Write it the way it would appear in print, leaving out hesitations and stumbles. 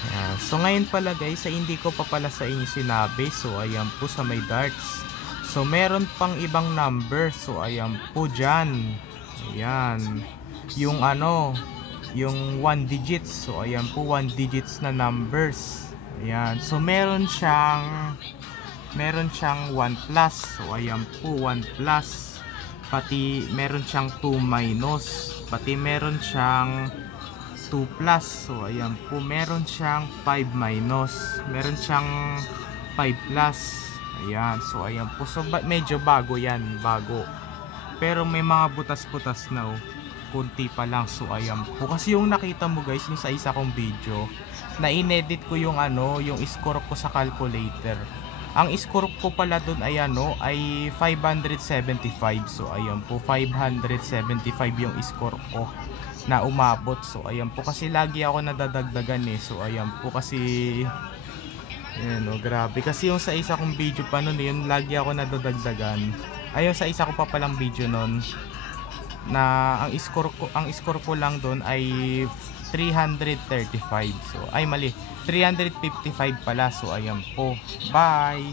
Ayan. So ngayon pala guys, ay hindi ko pa pala sa inyo sinabi. So ayan po sa may darts. So meron pang ibang number. So ayan po dyan. Ayan. Yung ano, yung 1 digits. So ayan po 1 digits na numbers. Ayan. So meron siyang 1 plus. So ayan po 1 plus. Pati meron siyang 2 minus. Pati meron siyang 2 plus. So ayan po, meron siyang 5 minus, meron siyang 5 plus. Ayan, so ayan po. So medyo bago yan, bago. Pero may mga butas-butas na kunti pa lang. So ayan po. Kasi yung nakita mo guys, yung sa isa kong video, na inedit ko yung ano, yung score ko sa calculator. Ang score ko pala dun ay ano, ay 575. So ayan po, 575 yung score ko na umabot. So ayan po, kasi lagi ako nadadagdagan so ayan po, kasi ayan grabe, kasi yung sa isa kong video pa nun yun, lagi ako nadadagdagan. Ayun, sa isa ko pa palang video nun, na ang score ko lang doon ay 335. So ay mali, 355 pala. So ayan po, bye.